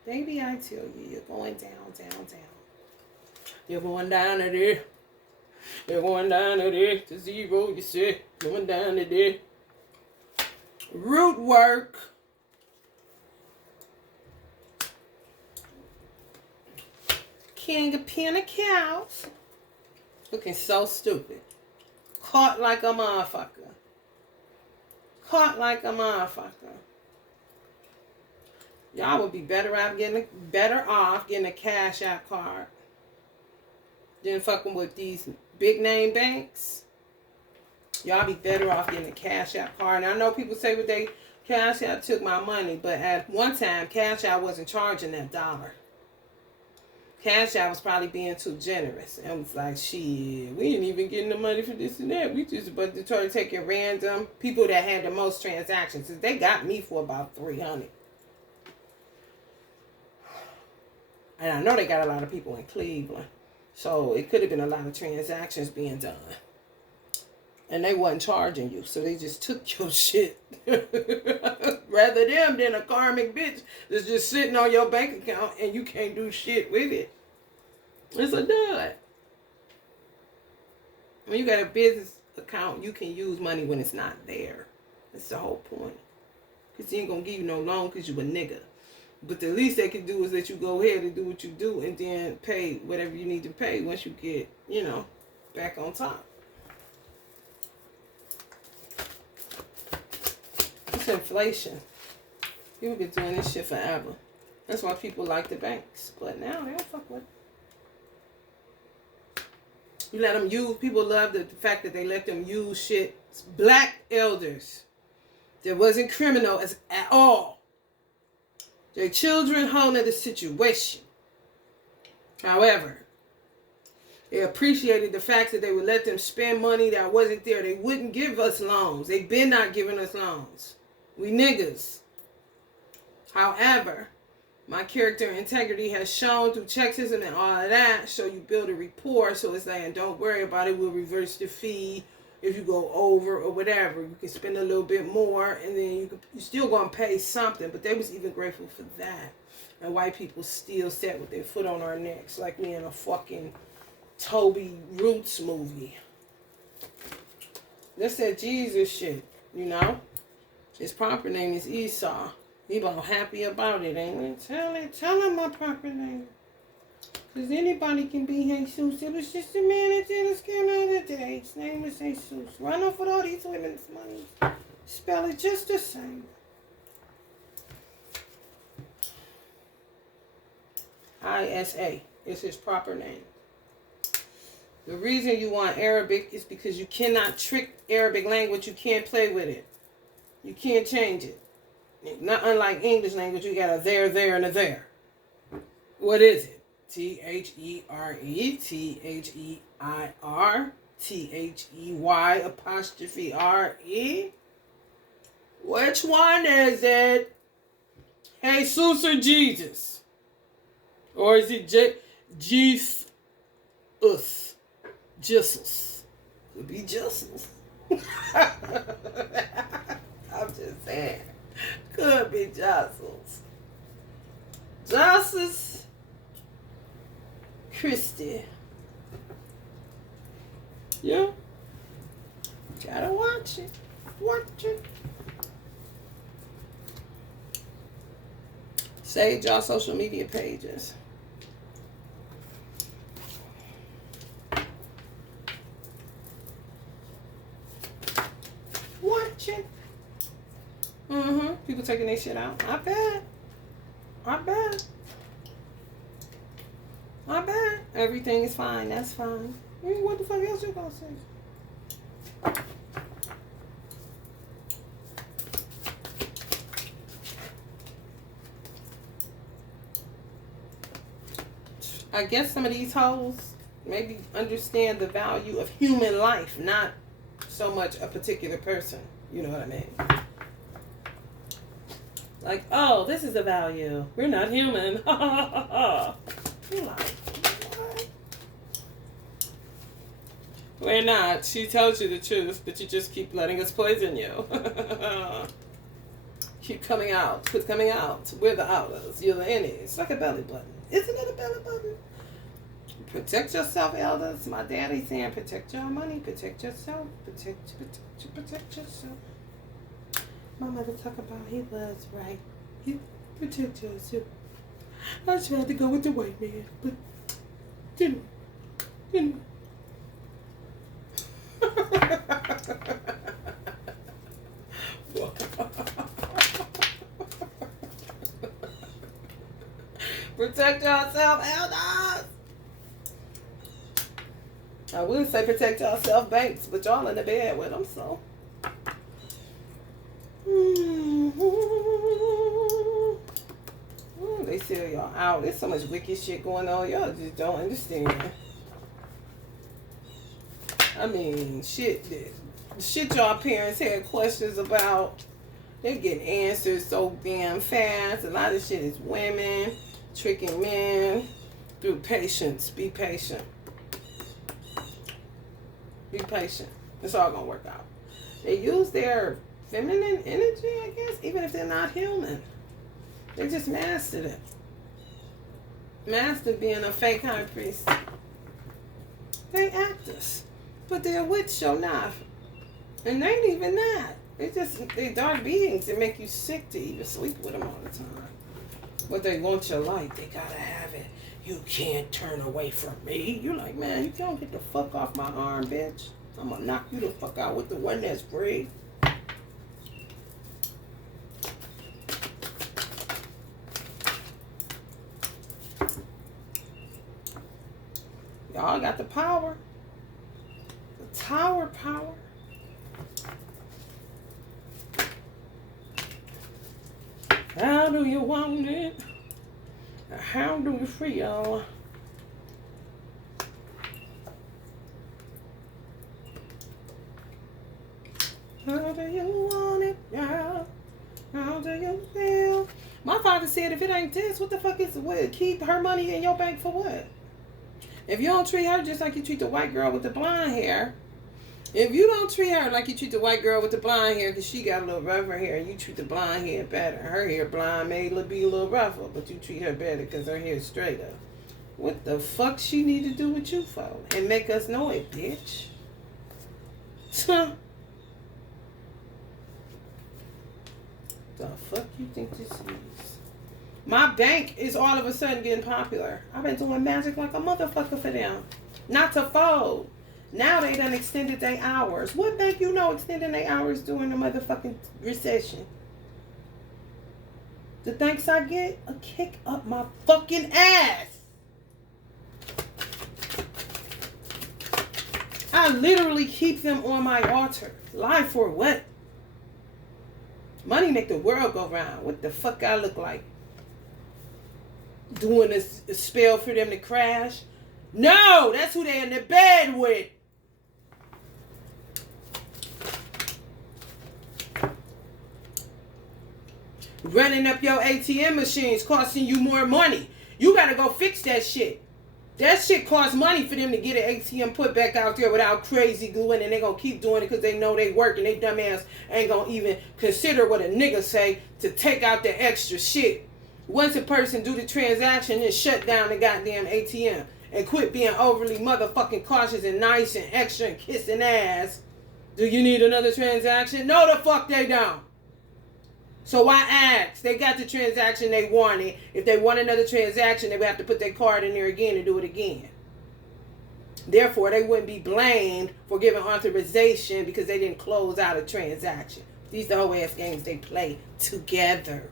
Baby, I tell you, you're going down, down, down. You're going down to there. You're going down to there to zero, you see. Going down to there. Root work. King of Pentacles. Looking so stupid. Caught like a motherfucker. Caught like a motherfucker. Y'all would be better off getting a Cash App card than fucking with these big name banks. Y'all be better off getting a Cash App card. And I know people say, well, they Cash App took my money, but at one time, Cash App wasn't charging that dollar. Cash App was probably being too generous. And was like, shit, we ain't even getting the money for this and that. We just about to try to take it random. People that had the most transactions. They got me for about 300. And I know they got a lot of people in Cleveland. So it could have been a lot of transactions being done. And they wasn't charging you. So they just took your shit. Rather them than a karmic bitch that's just sitting on your bank account and you can't do shit with it. It's a dud. When you got a business account, you can use money when it's not there. That's the whole point. Because he ain't going to give you no loan because you a nigga. But the least they can do is let you go ahead and do what you do and then pay whatever you need to pay once you get, back on top. It's inflation. People been doing this shit forever. That's why people like the banks. But now they don't fuck with it. You let them use, people love the fact that they let them use shit. Black elders that wasn't criminal at all. Their children holding the situation. However, they appreciated the fact that they would let them spend money that wasn't there. They wouldn't give us loans. They've been not giving us loans. We niggas. However, my character integrity has shown through Czechosm and all of that. So you build a rapport. So it's like, don't worry about it. We'll reverse the fee if you go over or whatever. You can spend a little bit more and then you're still going to pay something. But they was even grateful for that. And white people still sat with their foot on our necks like we in a fucking Toby Roots movie. That's that Jesus shit, His proper name is Esau. He about happy about it, ain't it? Tell him my proper name. Because anybody can be Jesus. It was just a man that did a scam the other day. His name was Jesus. Run off with all these women's money. Spell it just the same. ISA is his proper name. The reason you want Arabic is because you cannot trick Arabic language. You can't play with it. You can't change it. Not unlike English language, you got a there, and a there. What is it? T-H-E-R-E, T-H-E-I-R, T-H-E-Y apostrophe R-E. Which one is it? Jesus or Jesus? Or is it Jesus? Jesus. Could be Jesus. I'm just saying. Could be Jesus. Jesus Christie. Yeah. Gotta watch it. Watch it. Save y'all social media pages. Watch it. People taking their shit out. I bet. Everything is fine. That's fine. What the fuck else you gonna say? I guess some of these hoes maybe understand the value of human life, not so much a particular person. You know what I mean? Like, oh, this is a value. We're not human. You're like, what? We're not. She tells you the truth, but you just keep letting us poison you. Keep coming out. Quit coming out. We're the outers. You're the innies. It's like a belly button. Isn't it a belly button? Protect yourself, elders. My daddy's saying protect your money. Protect yourself. Protect yourself. My mother talk about he was right. You protect yourself. I tried to go with the white man, but didn't. Protect yourself, elders. I would say protect yourself, banks, but y'all in the bed with them, so. They sell y'all out. There's so much wicked shit going on. Y'all just don't understand. I mean, shit y'all parents had questions about. They're getting answers so damn fast. A lot of shit is women tricking men through patience. Be patient. Be patient. It's all gonna work out. They use their feminine energy, I guess, even if they're not human. They just mastered it. Mastered being a fake high priest. They actors. But they're witch show now. And they ain't even that. They're dark beings that make you sick to even sleep with them all the time. But they want your light. They gotta have it. You can't turn away from me. You're like, man, you can't get the fuck off my arm, bitch. I'm gonna knock you the fuck out with the one that's free. Y'all got the power. The tower power. How do you want it? How do you feel? How do you want it? Yeah. How do you feel? My father said, if it ain't this, what the fuck is it? Keep her money in your bank for what? If you don't treat her just like you treat the white girl with the blonde hair, if you don't treat her like you treat the white girl with the blonde hair because she got a little rougher hair and you treat the blonde hair better, her hair blonde may be a little rougher, but you treat her better because her hair is straighter. What the fuck she need to do with you for? And make us know it, bitch. The fuck you think this is? My bank is all of a sudden getting popular. I've been doing magic like a motherfucker for them. Not to fold. Now they done extended their hours. What bank you know extending their hours during the motherfucking recession? The thanks I get? A kick up my fucking ass. I literally keep them on my altar. Lie for what? Money make the world go round. What the fuck I look like? Doing a spell for them to crash? No, that's who they in the bed with. Running up your ATM machines costing you more money. You gotta go fix that shit. That shit costs money for them to get an ATM put back out there without crazy gluing, and they gonna keep doing it because they know they work and they dumbass ain't gonna even consider what a nigga say to take out the extra shit. Once a person do the transaction, then shut down the goddamn ATM and quit being overly motherfucking cautious and nice and extra and kissing ass. Do you need another transaction? No, the fuck they don't. So why ask? They got the transaction they wanted. If they want another transaction, they would have to put their card in there again and do it again. Therefore, they wouldn't be blamed for giving authorization because they didn't close out a transaction. These the whole ass games they play together.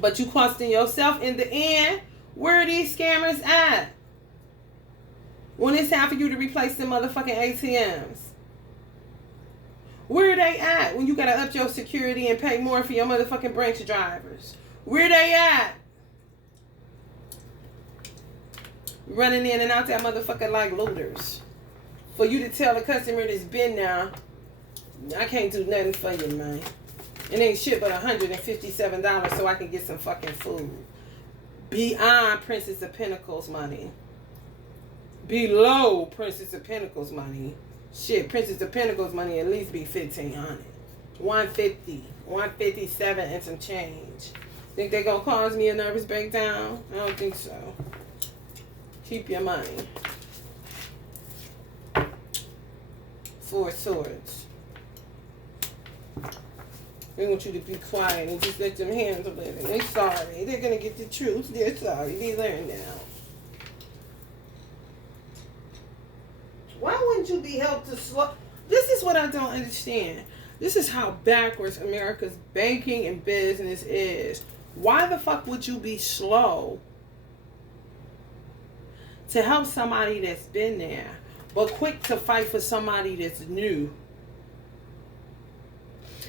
But you costing yourself in the end. Where are these scammers at? When it's time for you to replace the motherfucking ATMs. Where are they at when you gotta up your security and pay more for your motherfucking branch drivers? Where they at? Running in and out that motherfucker like looters. For you to tell the customer that's been there, I can't do nothing for you, man. It ain't shit but $157 so I can get some fucking food. Beyond Princess of Pentacles money. Below Princess of Pentacles money. Shit, Princess of Pentacles money at least be $1,500. 150, 157 and some change. Think they gonna cause me a nervous breakdown? I don't think so. Keep your money. Four Swords. They want you to be quiet and just let them handle it. And they're sorry. They're gonna get the truth. They're sorry. They learn now. Why wouldn't you be helped to slow? This is what I don't understand. This is how backwards America's banking and business is. Why the fuck would you be slow to help somebody that's been there, but quick to fight for somebody that's new?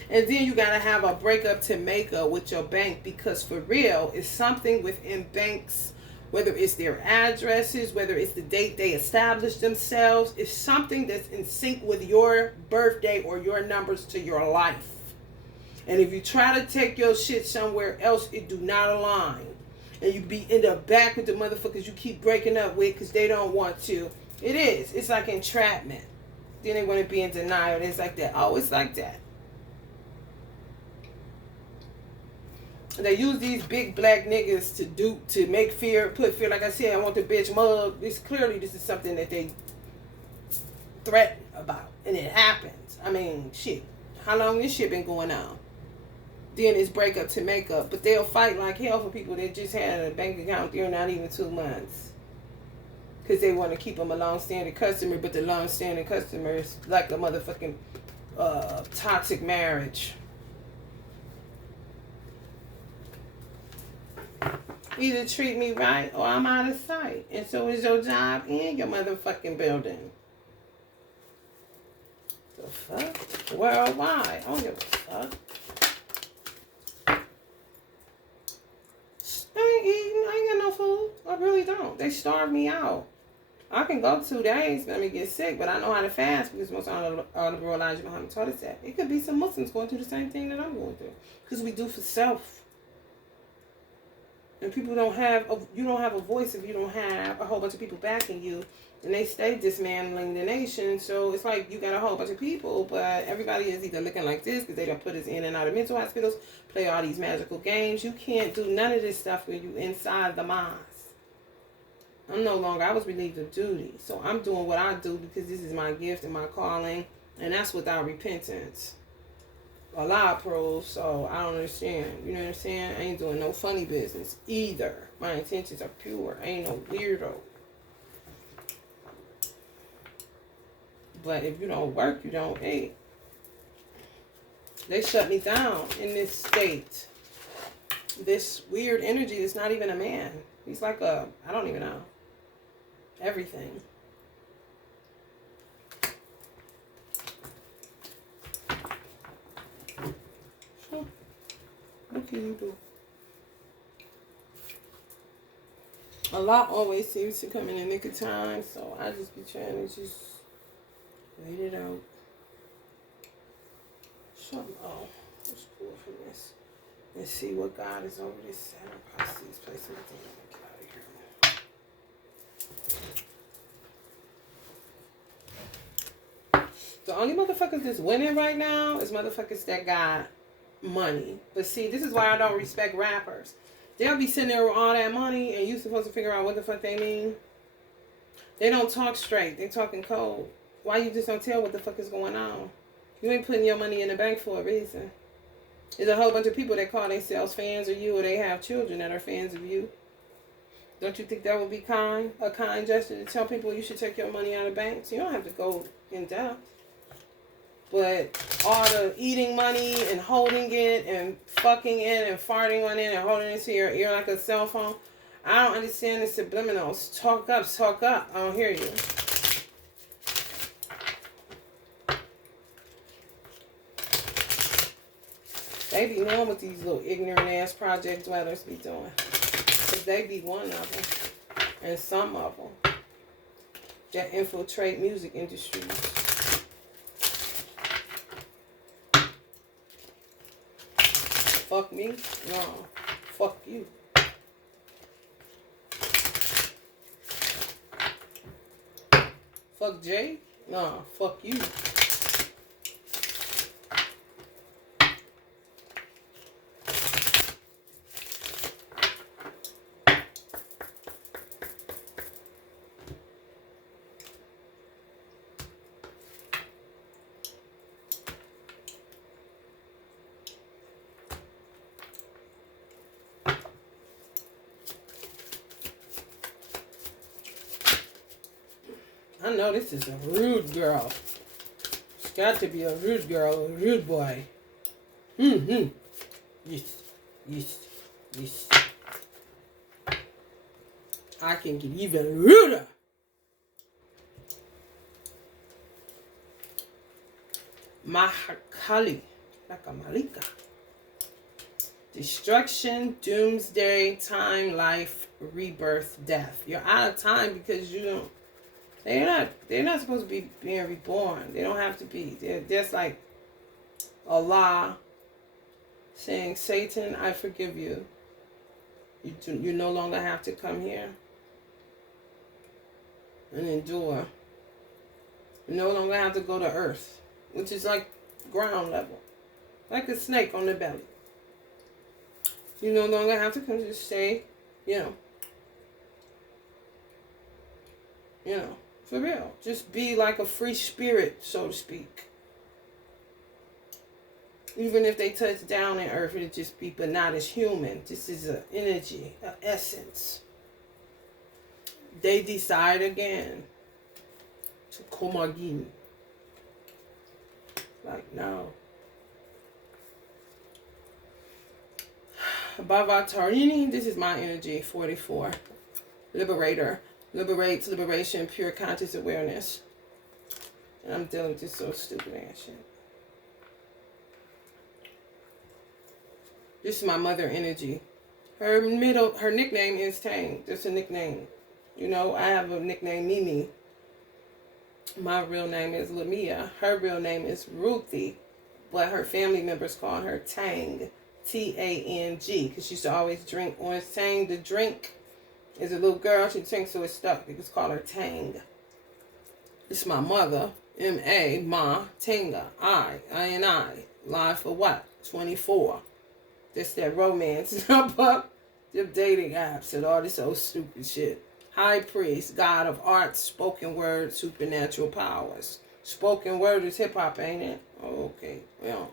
And then you gotta have a breakup to make up with your bank, because for real, it's something within banks, whether it's their addresses, whether it's the date they established themselves, it's something that's in sync with your birthday or your numbers to your life. And if you try to take your shit somewhere else, it do not align. And you be in the back with the motherfuckers you keep breaking up with because they don't want to. It is. It's like entrapment. Then they want to be in denial. It's like that. Oh, it's like that. They use these big black niggas to make fear, put fear. Like I said, I want the bitch mug. This is something that they threaten about, and it happens. I mean, shit. How long this shit been going on? Then it's breakup to make up, but they'll fight like hell for people that just had a bank account there not even 2 months, because they want to keep them a long-standing customer. But the long-standing customer is like a motherfucking toxic marriage. Either treat me right or I'm out of sight. And so is your job and your motherfucking building. The fuck? Worldwide. I don't give a fuck. I ain't eating. I ain't got no food. I really don't. They starve me out. I can go 2 days, let me get sick, but I know how to fast because most all the Elijah Muhammad taught us that. It could be some Muslims going through the same thing that I'm going through. Because we do for self. And people you don't have a voice if you don't have a whole bunch of people backing you. And they stay dismantling the nation. So it's like you got a whole bunch of people, but everybody is either looking like this because they don't put us in and out of mental hospitals, play all these magical games. You can't do none of this stuff when you inside the mosque. I was relieved of duty. So I'm doing what I do because this is my gift and my calling. And that's without repentance. Allah approves, so I don't understand. You know what I'm saying? I ain't doing no funny business either. My intentions are pure. I ain't no weirdo. But if you don't work, you don't eat. They shut me down in this state. This weird energy is not even a man. He's like I don't even know. Everything. What can you do? A lot always seems to come in the nick of time, so I just be trying to just wait it out. Something. Oh, let's pull from this. Let's see what God is over this Saturn, Pisces, place everything. Get out of here. The only motherfuckers that's winning right now is motherfuckers that got money. But see, this is why I don't respect rappers. They'll be sitting there with all that money and you supposed to figure out what the fuck they mean. They don't talk straight. They talking cold. Why you just don't tell what the fuck is going on? You ain't putting your money in the bank for a reason. There's a whole bunch of people that call themselves fans of you, or they have children that are fans of you. Don't you think that would be kind? A kind gesture to tell people you should take your money out of banks? You don't have to go in depth. But all the eating money and holding it and fucking it and farting on it and holding it to your ear like a cell phone, I don't understand the subliminals. Talk up, talk up. I don't hear you. They be knowing what these little ignorant ass project dwellers be doing. Because they be one of them. And some of them that infiltrate music industries. Fuck me? No. Fuck you. Fuck Jay? No. Fuck you. I know this is a rude girl. It's got to be a rude girl, a rude boy. Mm-hmm. Yes. Yes. Yes. I can get even ruder. Mahakali. Like a Malika. Destruction, doomsday, time, life, rebirth, death. You're out of time because you don't. They're not supposed to be being reborn. They don't have to be. They're just like Allah saying, Satan, I forgive you. You no longer have to come here and endure. You no longer have to go to earth, which is like ground level. Like a snake on the belly. You no longer have to come, just stay, you know, for real. Just be like a free spirit, so to speak. Even if they touch down in earth, it'll just be, but not as human. This is an energy, an essence. They decide again to come again. Like, no. Bhavatarini, this is my energy, 44. Liberator. Liberates, liberation, pure conscious awareness. And I'm dealing with this so stupid ass shit. This is my mother energy. Her nickname is Tang. That's a nickname. You know, I have a nickname, Mimi. My real name is Lamia. Her real name is Ruthie. But her family members call her Tang. T-A-N-G. Because she used to always drink orange Tang. The drink is a little girl. She drinks so it stuck. They just call her Tang. This is my mother. M-A. Ma. Tanga. I-N-I. Live for what? 24. That's that romance number. Them dating apps and all this old stupid shit. High priest, God of arts, spoken word, supernatural powers. Spoken word is hip hop, ain't it? Okay, well.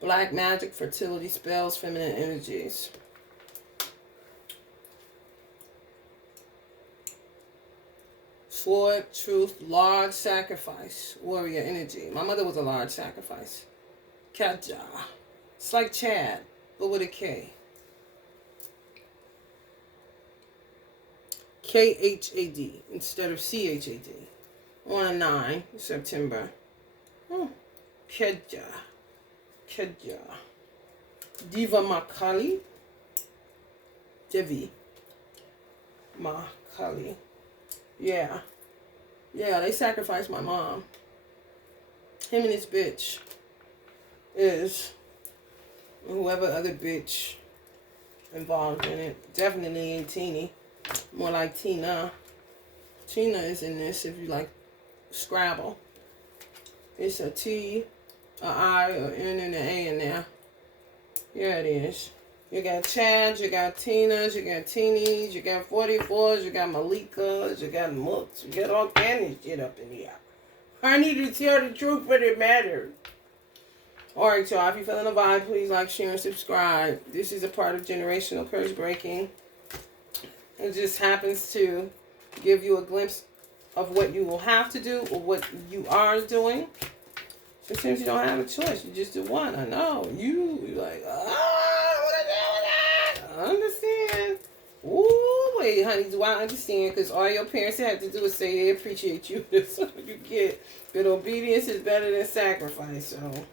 Black magic, fertility spells, feminine energies. Sword, truth, large sacrifice, warrior energy. My mother was a large sacrifice. Kaja. It's like Chad, but with a K. K-H-A-D instead of C-H-A-D. On a 9, September. Kaja. Kaja. Diva Makali. Devi. Makali. Yeah. Yeah, they sacrificed my mom. Him and his bitch is whoever other bitch involved in it. Definitely ain't Teeny. More like Tina. Tina is in this if you like Scrabble. It's a T, a I, a N, and an A in there. Yeah, it is. You got Chads, you got Tinas, you got Teenies, you got 44s, you got Malikas, you got Mooks, you got all kinds of shit up in here. I need to tell the truth, but it matters. Alright, y'all, if you're feeling the vibe, please like, share, and subscribe. This is a part of generational curse breaking. It just happens to give you a glimpse of what you will have to do or what you are doing. Sometimes you don't have a choice. You just do one. I know. You're like, what I do with that? I understand. Ooh, wait, honey, do I understand? Because all your parents had to do is say they appreciate you. That's what you get. But obedience is better than sacrifice. So,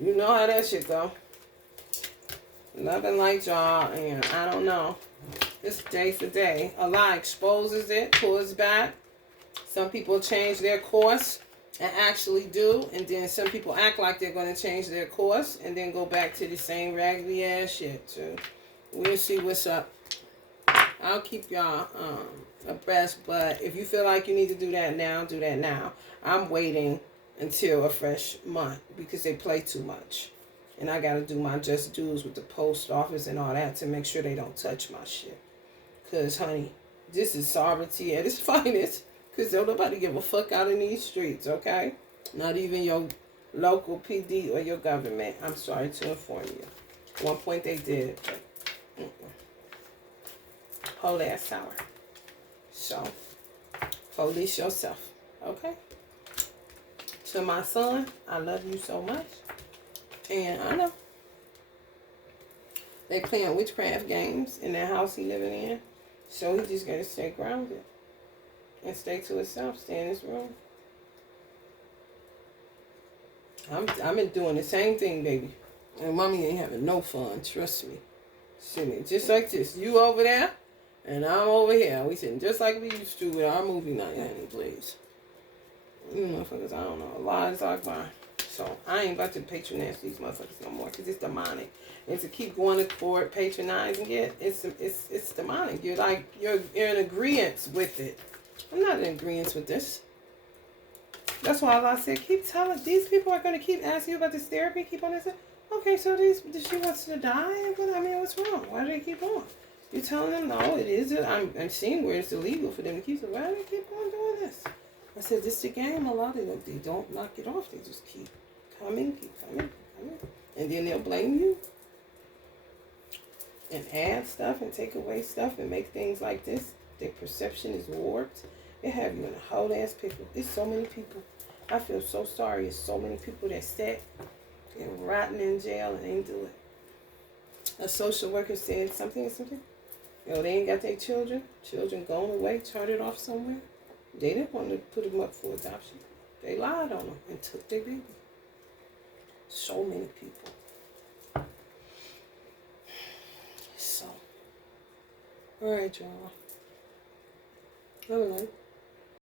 you know how that shit go. Nothing like y'all, and I don't know. It's day for day. Allah exposes it, pulls back. Some people change their course and actually do. And then some people act like they're going to change their course and then go back to the same raggedy ass shit. So we'll see what's up. I'll keep y'all abreast. But if you feel like you need to do that now, do that now. I'm waiting until a fresh month because they play too much. And I got to do my just dues with the post office and all that to make sure they don't touch my shit. Because, honey, this is sovereignty at its finest. Because don't nobody give a fuck out in these streets, okay? Not even your local PD or your government. I'm sorry to inform you. At one point they did, but whole ass sour. So, police yourself, okay? To my son, I love you so much. And I know they playing witchcraft games in that house he living in. So he just gotta stay grounded. And stay to himself. Stay in his room. I'm been doing the same thing, baby. And mommy ain't having no fun. Trust me. Sitting just like this. You over there, and I'm over here. We sitting just like we used to with our movie night, honey, please. You motherfuckers, I don't know. A lot is Akbar. So I ain't about to patronize these motherfuckers no more because it's demonic. And to keep going to court, patronizing it, it's demonic. You're like you're in agreement with it. I'm not in agreement with this. That's why Allah said, keep telling, these people are going to keep asking you about this therapy, keep on saying, okay, so she wants to die? But I mean, what's wrong? Why do they keep on? You're telling them, no, it is. I'm seeing where it's illegal for them to keep it. Why do they keep on doing this? I said, this is the game. A lot of them, they don't knock it off. They just keep coming. And then they'll blame you. And add stuff and take away stuff and make things like this. Their perception is warped. They have you in a whole ass pickle. It's so many people. I feel so sorry. It's so many people that sat and rotting in jail and ain't do it. A social worker said something. You know, they ain't got their children. Children going away, chartered off somewhere. They didn't want to put them up for adoption. They lied on them and took their baby. So many people. So, all right, y'all. All right.